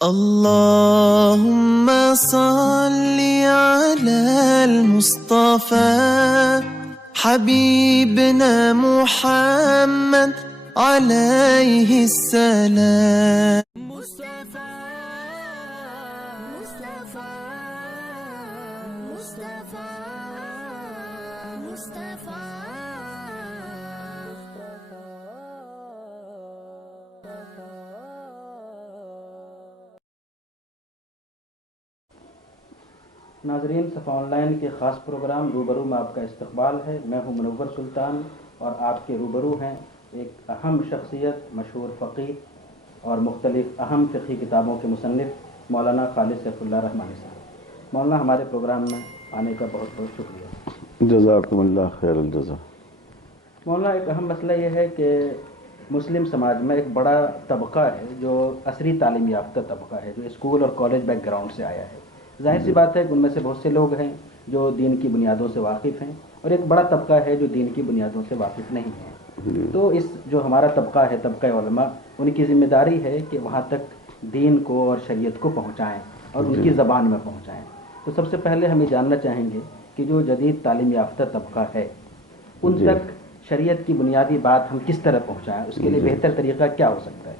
اللهم صل على المصطفى حبيبنا محمد عليه السلام. مصطفى مصطفى مصطفى مصطفى ناظرین، صفا آن لائن کے خاص پروگرام روبرو میں آپ کا استقبال ہے. میں ہوں منور سلطان اور آپ کے روبرو ہیں ایک اہم شخصیت، مشہور فقیہ اور مختلف اہم فقہی کتابوں کے مصنف مولانا خالد سیف اللہ رحمانی صاحب. مولانا، ہمارے پروگرام میں آنے کا بہت بہت شکریہ. جزاکم اللہ خیر الجزا. مولانا، ایک اہم مسئلہ یہ ہے کہ مسلم سماج میں ایک بڑا طبقہ ہے جو عصری تعلیم یافتہ طبقہ ہے، جو اسکول اور کالج بیک گراؤنڈ سے آیا ہے. ظاہر سی بات ہے کہ ان میں سے بہت سے لوگ ہیں جو دین کی بنیادوں سے واقف ہیں، اور ایک بڑا طبقہ ہے جو دین کی بنیادوں سے واقف نہیں ہے. تو اس جو ہمارا طبقہ ہے، طبقہ علماء، ان کی ذمہ داری ہے کہ وہاں تک دین کو اور شریعت کو پہنچائیں اور ان کی زبان میں پہنچائیں. تو سب سے پہلے ہم یہ جاننا چاہیں گے کہ جو جدید تعلیم یافتہ طبقہ ہے ان تک شریعت کی بنیادی بات ہم کس طرح پہنچائیں، اس کے لیے بہتر طریقہ کیا ہو سکتا ہے؟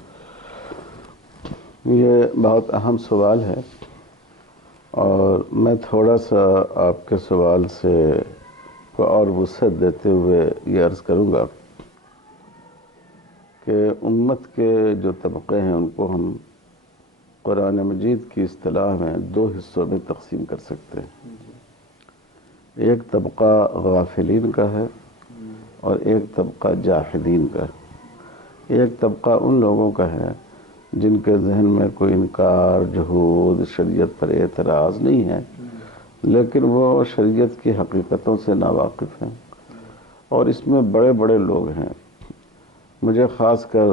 یہ بہت اہم سوال ہے، اور میں تھوڑا سا آپ کے سوال سے کو اور وسعت دیتے ہوئے یہ عرض کروں گا کہ امت کے جو طبقے ہیں ان کو ہم قرآن مجید کی اصطلاح میں دو حصوں میں تقسیم کر سکتے ہیں. ایک طبقہ غافلین کا ہے اور ایک طبقہ جاحدین کا ہے. ایک طبقہ ان لوگوں کا ہے جن کے ذہن میں کوئی انکار، جحود، شریعت پر اعتراض نہیں ہے، لیکن وہ شریعت کی حقیقتوں سے ناواقف ہیں، اور اس میں بڑے بڑے لوگ ہیں. مجھے خاص کر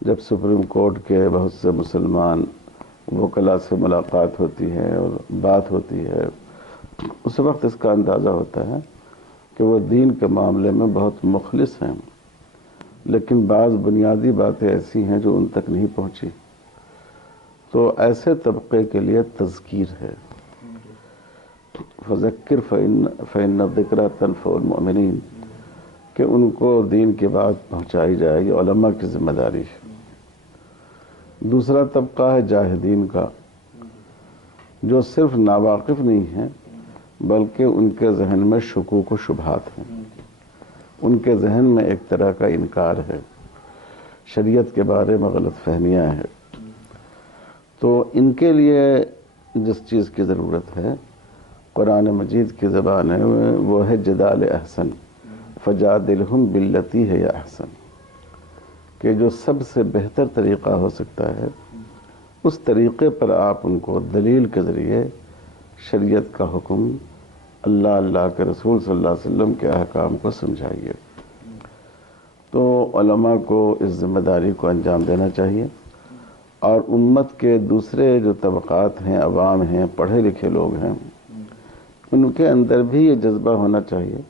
جب سپریم کورٹ کے بہت سے مسلمان وکلاء سے ملاقات ہوتی ہے اور بات ہوتی ہے، اس وقت اس کا اندازہ ہوتا ہے کہ وہ دین کے معاملے میں بہت مخلص ہیں، لیکن بعض بنیادی باتیں ایسی ہیں جو ان تک نہیں پہنچی. تو ایسے طبقے کے لیے تذکیر ہے. فذکر فإن الذکریٰ تنفع المؤمنین، کہ ان کو دین کی بات پہنچائی جائے، یہ علماء کی ذمہ داری ہے. دوسرا طبقہ ہے جاہدین کا، جو صرف ناواقف نہیں ہیں بلکہ ان کے ذہن میں شکوک و شبہات ہیں، ان کے ذہن میں ایک طرح کا انکار ہے، شریعت کے بارے میں غلط فہمیاں ہیں. تو ان کے لیے جس چیز کی ضرورت ہے قرآن مجید کی زبان ہے وہ ہے جدال احسن، فجادلہم باللتی ہے احسن، کہ جو سب سے بہتر طریقہ ہو سکتا ہے اس طریقے پر آپ ان کو دلیل کے ذریعے شریعت کا حکم، اللہ کے رسول صلی اللہ علیہ وسلم کے احکام کو سمجھائیے. تو علماء کو اس ذمہ داری کو انجام دینا چاہیے، اور امت کے دوسرے جو طبقات ہیں، عوام ہیں، پڑھے لکھے لوگ ہیں، ان کے اندر بھی یہ جذبہ ہونا چاہیے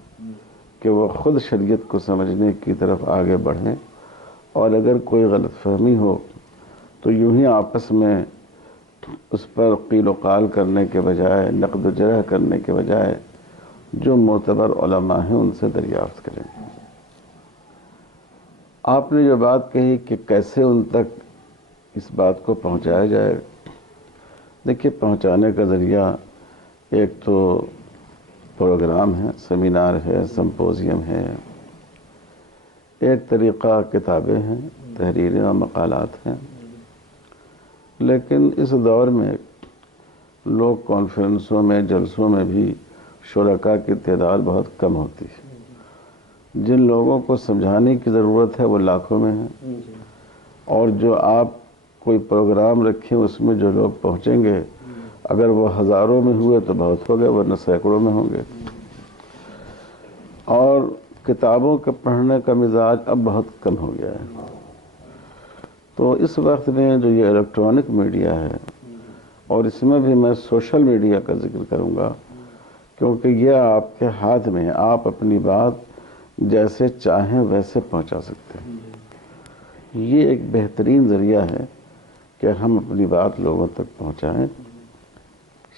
کہ وہ خود شریعت کو سمجھنے کی طرف آگے بڑھیں، اور اگر کوئی غلط فہمی ہو تو یوں ہی آپس میں اس پر قیل و قال کرنے کے بجائے، نقد و جرح کرنے کے بجائے جو معتبر علماء ہیں ان سے دریافت کریں. آپ نے جو بات کہی کہ کیسے ان تک اس بات کو پہنچایا جائے، دیکھیے پہنچانے کا ذریعہ ایک تو پروگرام ہے، سیمینار ہے، سمپوزیم ہے. ایک طریقہ کتابیں ہیں، تحریریں اور مقالات ہیں. لیکن اس دور میں لوگ کانفرنسوں میں، جلسوں میں بھی شرکاء کی تعداد بہت کم ہوتی ہے. جن لوگوں کو سمجھانے کی ضرورت ہے وہ لاکھوں میں ہیں، اور جو آپ کوئی پروگرام رکھیں اس میں جو لوگ پہنچیں گے اگر وہ ہزاروں میں ہوئے تو بہت ہو گئے، ورنہ سینکڑوں میں ہوں گے. اور کتابوں کے پڑھنے کا مزاج اب بہت کم ہو گیا ہے. تو اس وقت میں جو یہ الیکٹرانک میڈیا ہے، اور اس میں بھی میں سوشل میڈیا کا ذکر کروں گا کیونکہ یہ آپ کے ہاتھ میں ہے، آپ اپنی بات جیسے چاہیں ویسے پہنچا سکتے ہیں. یہ ایک بہترین ذریعہ ہے کہ ہم اپنی بات لوگوں تک پہنچائیں،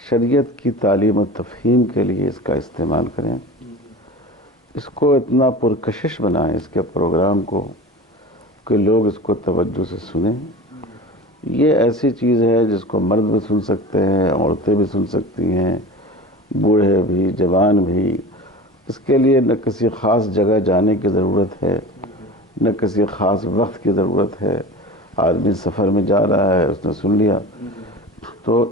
شریعت کی تعلیم و تفہیم کے لیے اس کا استعمال کریں، اس کو اتنا پرکشش بنائیں اس کے پروگرام کو کہ لوگ اس کو توجہ سے سنیں۔ یہ ایسی چیز ہے جس کو مرد بھی سن سکتے ہیں، عورتیں بھی سن سکتی ہیں، بوڑھے بھی، جوان بھی۔ اس کے لیے نہ کسی خاص جگہ جانے کی ضرورت ہے، نہ کسی خاص وقت کی ضرورت ہے۔ آدمی سفر میں جا رہا ہے، اس نے سن لیا، تو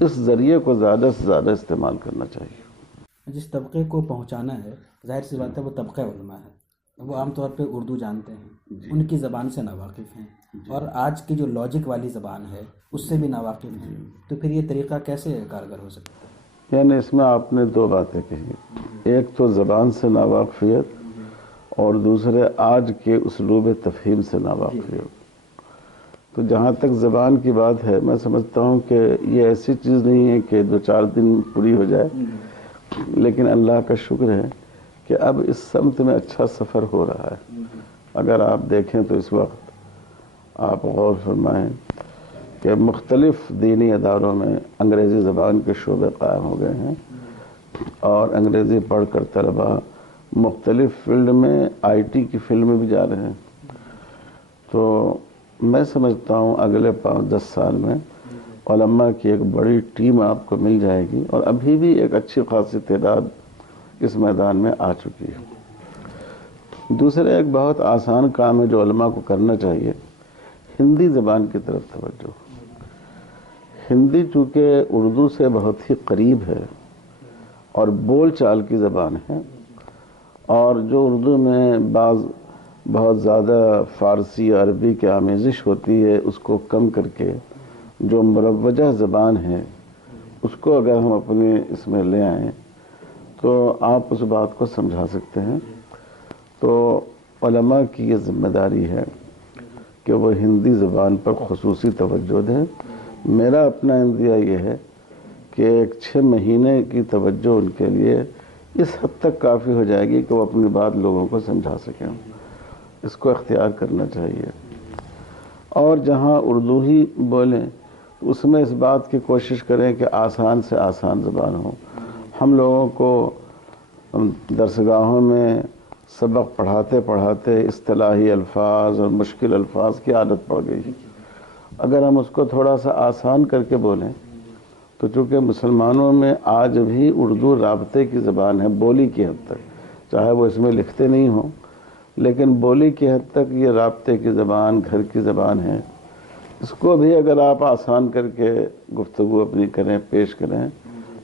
اس ذریعے کو زیادہ سے زیادہ استعمال کرنا چاہیے۔ جس طبقے کو پہنچانا ہے، ظاہر سی بات ہے وہ طبقہ علماء ہے، وہ عام طور پہ اردو جانتے ہیں، ان کی زبان سے ناواقف ہیں، اور آج کی جو لاجک والی زبان ہے اس سے بھی ناواقف ہیں، تو پھر یہ طریقہ کیسے کارگر ہو سکتا ہے؟ یعنی اس میں آپ نے دو باتیں کہی، ایک تو زبان سے ناواقفیت اور دوسرے آج کے اسلوب تفہیم سے ناواقفیت۔ تو جہاں تک زبان کی بات ہے، میں سمجھتا ہوں کہ یہ ایسی چیز نہیں ہے کہ 2-4 دن پوری ہو جائے، لیکن اللہ کا شکر ہے کہ اب اس سمت میں اچھا سفر ہو رہا ہے۔ اگر آپ دیکھیں تو اس وقت آپ غور فرمائیں کہ مختلف دینی اداروں میں انگریزی زبان کے شعبے قائم ہو گئے ہیں، اور انگریزی پڑھ کر طلباء مختلف فیلڈ میں آئی ٹی کی فیلڈ میں بھی جا رہے ہیں۔ تو میں سمجھتا ہوں اگلے 5-10 سال میں علماء کی ایک بڑی ٹیم آپ کو مل جائے گی، اور ابھی بھی ایک اچھی خاصی تعداد اس میدان میں آ چکی ہے۔ دوسرے ایک بہت آسان کام ہے جو علماء کو کرنا چاہیے، ہندی زبان کی طرف توجہ۔ ہندی چونکہ اردو سے بہت ہی قریب ہے اور بول چال کی زبان ہے، اور جو اردو میں بہت زیادہ فارسی عربی کی آمیزش ہوتی ہے، اس کو کم کر کے جو مروجہ زبان ہے اس کو اگر ہم اپنے اس میں لے آئیں تو آپ اس بات کو سمجھا سکتے ہیں۔ تو علماء کی یہ ذمہ داری ہے کہ وہ ہندی زبان پر خصوصی توجہ دیں۔ میرا اپنا اندیہ یہ ہے کہ ایک 6 مہینے کی توجہ ان کے لیے اس حد تک کافی ہو جائے گی کہ وہ اپنی بات لوگوں کو سمجھا سکیں۔ اس کو اختیار کرنا چاہیے، اور جہاں اردو ہی بولیں تو اس میں اس بات کی کوشش کریں کہ آسان سے آسان زبان ہو۔ ہم لوگوں کو درسگاہوں میں سبق پڑھاتے پڑھاتے اصطلاحی الفاظ اور مشکل الفاظ کی عادت پڑ گئی۔ اگر ہم اس کو تھوڑا سا آسان کر کے بولیں تو چونکہ مسلمانوں میں آج بھی اردو رابطے کی زبان ہے، بولی کی حد تک، چاہے وہ اس میں لکھتے نہیں ہوں، لیکن بولی کی حد تک یہ رابطے کی زبان، گھر کی زبان ہے۔ اس کو بھی اگر آپ آسان کر کے گفتگو اپنی کریں، پیش کریں،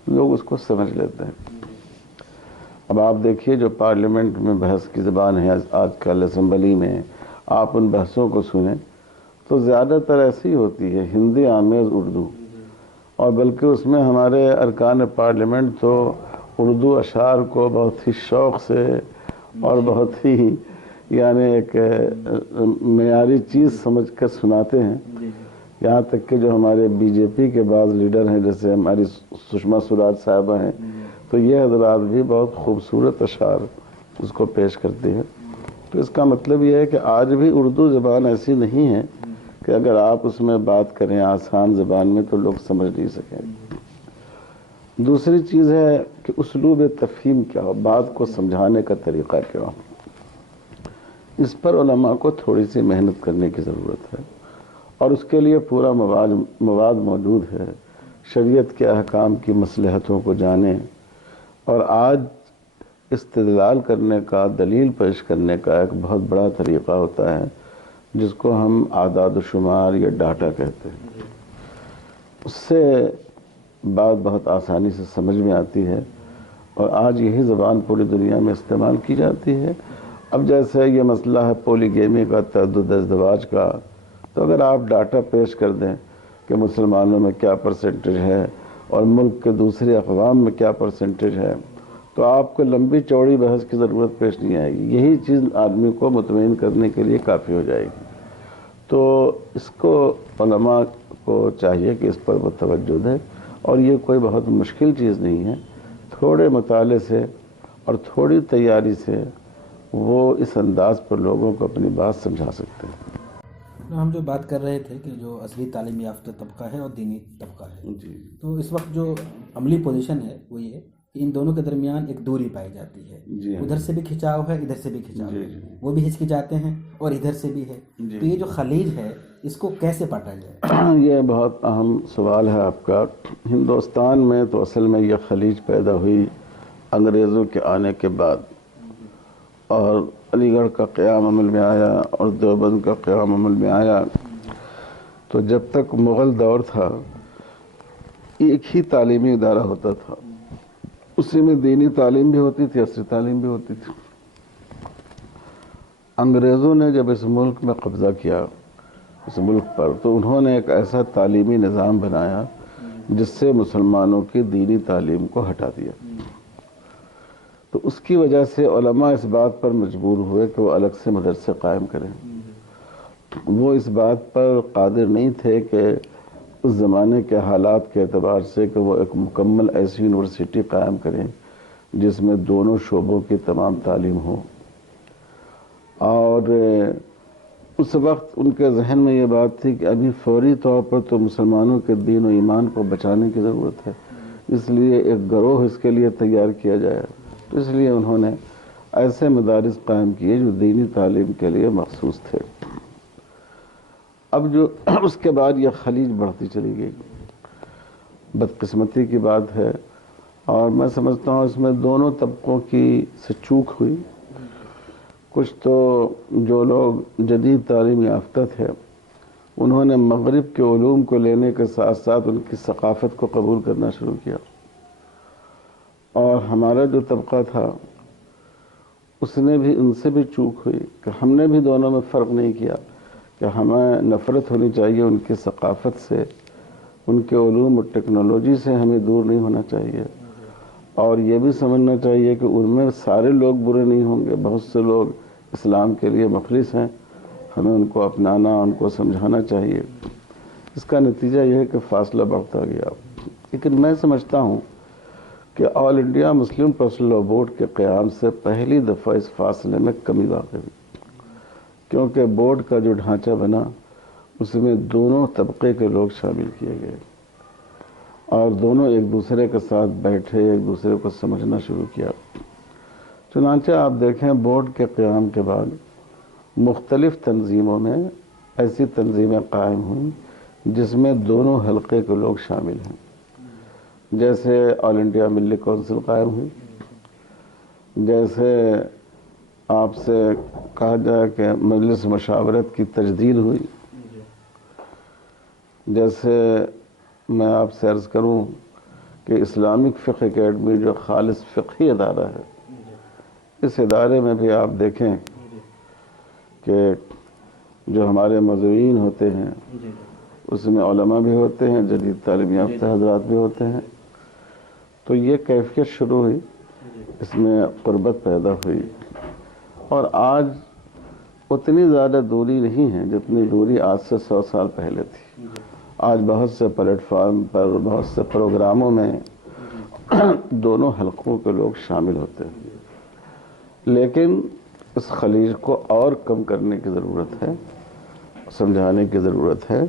لوگ اس کو سمجھ لیتے ہیں۔ اب آپ دیکھیے جو پارلیمنٹ میں بحث کی زبان ہے آج کل، اسمبلی میں آپ ان بحثوں کو سنیں تو زیادہ تر ایسی ہوتی ہے ہندی آمیز اردو، اور بلکہ اس میں ہمارے ارکان پارلیمنٹ تو اردو اشعار کو بہت ہی شوق سے اور بہت ہی یعنی ایک معیاری چیز سمجھ کر سناتے ہیں۔ یہاں تک کہ جو ہمارے بی جے پی کے بعض لیڈر ہیں، جیسے ہماری سشما سوراج صاحبہ ہیں، تو یہ حضرات بھی بہت خوبصورت اشعار اس کو پیش کرتے ہیں۔ تو اس کا مطلب یہ ہے کہ آج بھی اردو زبان ایسی نہیں ہے کہ اگر آپ اس میں بات کریں آسان زبان میں تو لوگ سمجھ نہیں سکیں۔ دوسری چیز ہے کہ اسلوب تفہیم کیا ہو، بات کو سمجھانے کا طریقہ کیا ہو، اس پر علماء کو تھوڑی سی محنت کرنے کی ضرورت ہے، اور اس کے لیے پورا مواد موجود ہے۔ شریعت کے احکام کی مصلحتوں کو جانیں، اور آج استدلال کرنے کا، دلیل پیش کرنے کا ایک بہت بڑا طریقہ ہوتا ہے جس کو ہم اعداد و شمار یا ڈاٹا کہتے ہیں۔ اس سے بات بہت آسانی سے سمجھ میں آتی ہے، اور آج یہی زبان پوری دنیا میں استعمال کی جاتی ہے۔ اب جیسے یہ مسئلہ ہے پولی گیمی کا، تعدد ازدواج کا، تو اگر آپ ڈاٹا پیش کر دیں کہ مسلمانوں میں کیا پرسنٹیج ہے اور ملک کے دوسرے اقوام میں کیا پرسنٹیج ہے، تو آپ کو لمبی چوڑی بحث کی ضرورت پیش نہیں آئے گی۔ یہی چیز آدمی کو مطمئن کرنے کے لیے کافی ہو جائے گی۔ تو اس کو علماء کو چاہیے کہ اس پر وہ توجہ دیں، اور یہ کوئی بہت مشکل چیز نہیں ہے۔ تھوڑے مطالعے سے اور تھوڑی تیاری سے وہ اس انداز پر لوگوں کو اپنی بات سمجھا سکتے ہیں۔ ہم جو بات کر رہے تھے کہ جو عصری تعلیم یافتہ طبقہ ہے اور دینی طبقہ ہے، جی تو اس وقت جو عملی پوزیشن ہے وہ یہ کہ ان دونوں کے درمیان ایک دوری پائی جاتی ہے، جی ادھر سے بھی کھنچاؤ ہے، ادھر سے بھی کھنچاؤ جی ہے، جی وہ بھی ہچکچاتے ہیں اور ادھر سے بھی ہے، جی تو یہ جو خلیج ہے اس کو کیسے پاٹا جائے؟ یہ بہت اہم سوال ہے آپ کا۔ ہندوستان میں تو اصل میں یہ خلیج پیدا ہوئی انگریزوں کے آنے کے بعد، اور علی گڑھ کا قیام عمل میں آیا اور دیوبند کا قیام عمل میں آیا، تو جب تک مغل دور تھا ایک ہی تعلیمی ادارہ ہوتا تھا، اسی میں دینی تعلیم بھی ہوتی تھی، عصری تعلیم بھی ہوتی تھی۔ انگریزوں نے جب اس ملک میں قبضہ کیا اس ملک پر، تو انہوں نے ایک ایسا تعلیمی نظام بنایا جس سے مسلمانوں کی دینی تعلیم کو ہٹا دیا۔ تو اس کی وجہ سے علماء اس بات پر مجبور ہوئے کہ وہ الگ سے مدرسے قائم کریں۔ وہ اس بات پر قادر نہیں تھے کہ اس زمانے کے حالات کے اعتبار سے کہ وہ ایک مکمل ایسی یونیورسٹی قائم کریں جس میں دونوں شعبوں کی تمام تعلیم ہو، اور اس وقت ان کے ذہن میں یہ بات تھی کہ ابھی فوری طور پر تو مسلمانوں کے دین و ایمان کو بچانے کی ضرورت ہے، اس لیے ایک گروہ اس کے لیے تیار کیا جائے۔ تو اس لیے انہوں نے ایسے مدارس قائم کیے جو دینی تعلیم کے لیے مخصوص تھے۔ اب جو اس کے بعد یہ خلیج بڑھتی چلی گئی، بدقسمتی کی بات ہے، اور میں سمجھتا ہوں اس میں دونوں طبقوں کی سے چوک ہوئی۔ کچھ تو جو لوگ جدید تعلیم یافتہ تھے انہوں نے مغرب کے علوم کو لینے کے ساتھ ساتھ ان کی ثقافت کو قبول کرنا شروع کیا، اور ہمارا جو طبقہ تھا اس نے بھی ان سے بھی چوک ہوئی کہ ہم نے بھی دونوں میں فرق نہیں کیا کہ ہمیں نفرت ہونی چاہیے ان کی ثقافت سے، ان کے علوم اور ٹیکنالوجی سے ہمیں دور نہیں ہونا چاہیے، اور یہ بھی سمجھنا چاہیے کہ ان میں سارے لوگ برے نہیں ہوں گے، بہت سے لوگ اسلام کے لیے مخلص ہیں، ہمیں ان کو اپنانا، ان کو سمجھانا چاہیے۔ اس کا نتیجہ یہ ہے کہ فاصلہ بڑھتا گیا۔ لیکن میں سمجھتا ہوں کہ all India Muslim personal law board کے قیام سے پہلی دفعہ اس فاصلے میں کمی واقع ہوئی، کیونکہ بورڈ کا جو ڈھانچہ بنا اس میں دونوں طبقے کے لوگ شامل کیے گئے، اور دونوں ایک دوسرے کے ساتھ بیٹھے، ایک دوسرے کو سمجھنا شروع کیا۔ چنانچہ آپ دیکھیں بورڈ کے قیام کے بعد مختلف تنظیموں میں ایسی تنظیمیں قائم ہوئیں جس میں دونوں حلقے کے لوگ شامل ہیں، جیسے آل انڈیا ملی کونسل قائم ہوئی، جیسے آپ سے کہا جائے کہ مجلس مشاورت کی تجدید ہوئی، جیسے میں آپ سے عرض کروں کہ اسلامک فقہ اکیڈمی جو خالص فقہی ادارہ ہے، اس ادارے میں بھی آپ دیکھیں کہ جو ہمارے مذہبین ہوتے ہیں اس میں علماء بھی ہوتے ہیں، جدید تعلیم یافتہ حضرات بھی ہوتے ہیں، تو یہ کیفیت شروع ہوئی، اس میں قربت پیدا ہوئی، اور آج اتنی زیادہ دوری نہیں ہے جتنی دوری آج سے 100 سال پہلے تھی۔ آج بہت سے پلیٹ فارم پر، بہت سے پروگراموں میں دونوں حلقوں کے لوگ شامل ہوتے ہیں، لیکن اس خلیج کو اور کم کرنے کی ضرورت ہے، سمجھانے کی ضرورت ہے،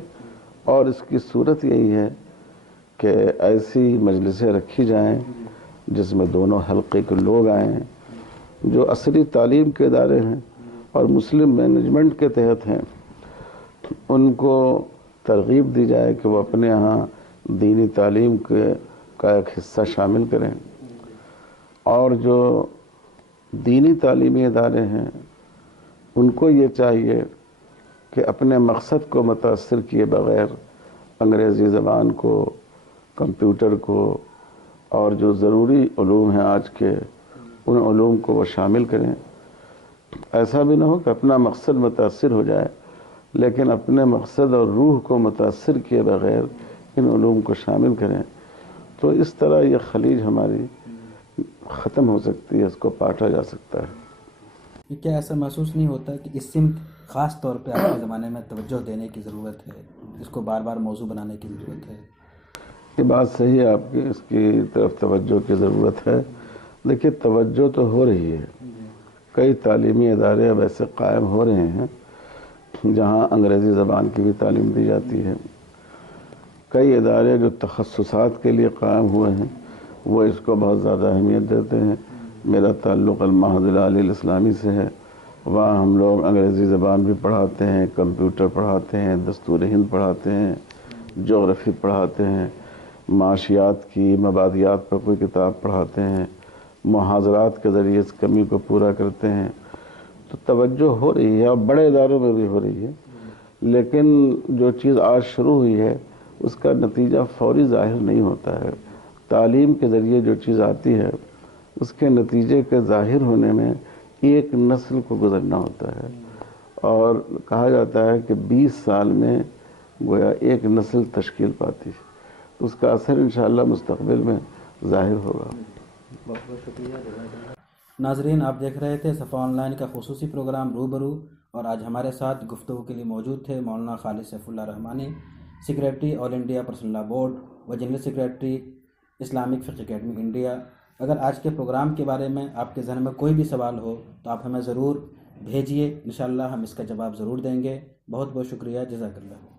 اور اس کی صورت یہی ہے کہ ایسی مجلسیں رکھی جائیں جس میں دونوں حلقے کے لوگ آئیں جو عصری تعلیم کے ادارے ہیں اور مسلم مینجمنٹ کے تحت ہیں، ان کو ترغیب دی جائے کہ وہ اپنے ہاں دینی تعلیم کا ایک حصہ شامل کریں، اور جو دینی تعلیمی ادارے ہیں ان کو یہ چاہیے کہ اپنے مقصد کو متاثر کیے بغیر انگریزی زبان کو، کمپیوٹر کو، اور جو ضروری علوم ہیں آج کے، ان علوم کو وہ شامل کریں۔ ایسا بھی نہ ہو کہ اپنا مقصد متاثر ہو جائے لیکن اپنے مقصد اور روح کو متاثر کیے بغیر ان علوم کو شامل کریں، تو اس طرح یہ خلیج ہماری ختم ہو سکتی ہے، اس کو پاٹا جا سکتا ہے۔ کیا ایسا محسوس نہیں ہوتا کہ اس سمت خاص طور پہ آج کے زمانے میں توجہ دینے کی ضرورت ہے، اس کو بار بار موضوع بنانے کی ضرورت ہے؟ یہ بات صحیح ہے آپ کی، اس کی طرف توجہ کی ضرورت ہے۔ دیکھیے توجہ تو ہو رہی ہے، کئی تعلیمی ادارے اب ایسے قائم ہو رہے ہیں جہاں انگریزی زبان کی بھی تعلیم دی جاتی ہے. کئی ادارے جو تخصصات کے لیے قائم ہوئے ہیں وہ اس کو بہت زیادہ اہمیت دیتے ہیں. میرا تعلق المعہد العالی الاسلامی سے ہے. وہاں ہم لوگ انگریزی زبان بھی پڑھاتے ہیں، کمپیوٹر پڑھاتے ہیں، دستور ہند پڑھاتے ہیں، جغرافی پڑھاتے ہیں، معاشیات کی مبادیات پر کوئی کتاب پڑھاتے ہیں، محاضرات کے ذریعے اس کمی کو پورا کرتے ہیں. تو توجہ ہو رہی ہے اور بڑے اداروں میں بھی ہو رہی ہے. لیکن جو چیز آج شروع ہوئی ہے اس کا نتیجہ فوری ظاہر نہیں ہوتا ہے. تعلیم کے ذریعے جو چیز آتی ہے اس کے نتیجے کے ظاہر ہونے میں ایک نسل کو گزرنا ہوتا ہے، اور کہا جاتا ہے کہ 20 سال میں گویا ایک نسل تشکیل پاتی ہے. اس کا اثر انشاءاللہ مستقبل میں ظاہر ہوگا. بہت بہت شکریہ. ناظرین، آپ دیکھ رہے تھے صفا آن لائن کا خصوصی پروگرام روبرو، اور آج ہمارے ساتھ گفتگو کے لیے موجود تھے مولانا خالد سیف اللہ رحمانی، سیکریٹری آل انڈیا پرسنل لا بورڈ و جنرل سیکریٹری اسلامک فقہ اکیڈمی انڈیا. اگر آج کے پروگرام کے بارے میں آپ کے ذہن میں کوئی بھی سوال ہو تو آپ ہمیں ضرور بھیجیے، انشاءاللہ ہم اس کا جواب ضرور دیں گے. بہت بہت شکریہ. جزاک اللہ.